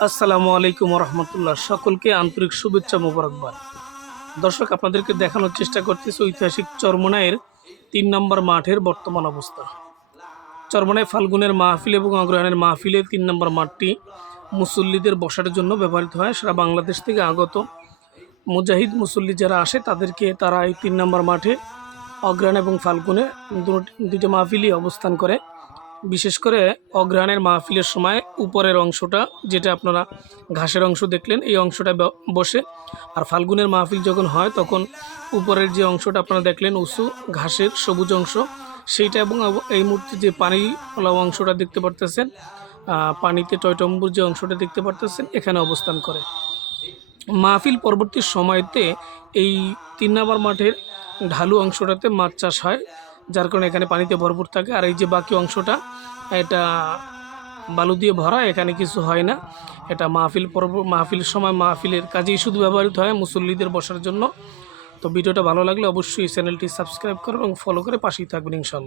আসসালামু আলাইকুম রহমতুল্লাহ সকলকে আন্তরিক শুভেচ্ছা মোবারকবাদ। দর্শক, আপনাদেরকে দেখানোর চেষ্টা করতেছে ঐতিহাসিক চরমনায়ের তিন নম্বর মাঠের বর্তমান অবস্থা। চরমনায় ফাল্গুনের মাহফিল এবং অগ্রহায়ণের মাহফিলে তিন নম্বর মাঠটি মুসল্লিদের বসার জন্য ব্যবহৃত হয়। সারা বাংলাদেশ থেকে আগত মুজাহিদ মুসল্লি যারা আসে, তাদেরকে তারা এই তিন নম্বর মাঠে অগ্রহায়ণ এবং ফাল্গুনে দু- দুইটা মাহফিলই অবস্থান করে। বিশেষ করে অগ্রহায়ণের মাহফিলের সময় উপরের অংশটা, যেটা আপনারা ঘাসের অংশ দেখলেন, এই অংশটা বসে। আর ফাল্গুনের মাহফিল যখন হয়, তখন উপরের যে অংশটা আপনারা দেখলেন, উঁচু ঘাসের সবুজ অংশ, সেইটা এবং এই মুহূর্তে যে পানি পানিওয়ালা অংশটা দেখতে পারতেছেন পানিতে টয়টম্বুর যে অংশটা দেখতে পারতেছেন, এখানে অবস্থান করে। মাহফিল পরবর্তী সময়তে এই তিন নম্বর মাঠের ঢালু অংশটাতে মাছ চাষ হয়। যার কারণে এখানে পানিতে ভরপুর থাকে। আর এই যে বাকি অংশটা, এটা বালু দিয়ে ভরা, এখানে কিছু হয় না। এটা মাহফিল পর্ব মাহফিলের সময় মাহফিলের কাজেই শুধু ব্যবহৃত হয় মুসল্লিদের বসার জন্য। তো ভিডিওটা ভালো লাগলে অবশ্যই চ্যানেলটি সাবস্ক্রাইব করুন এবং ফলো করে পাশেই থাকবেন ইনশাল্লাহ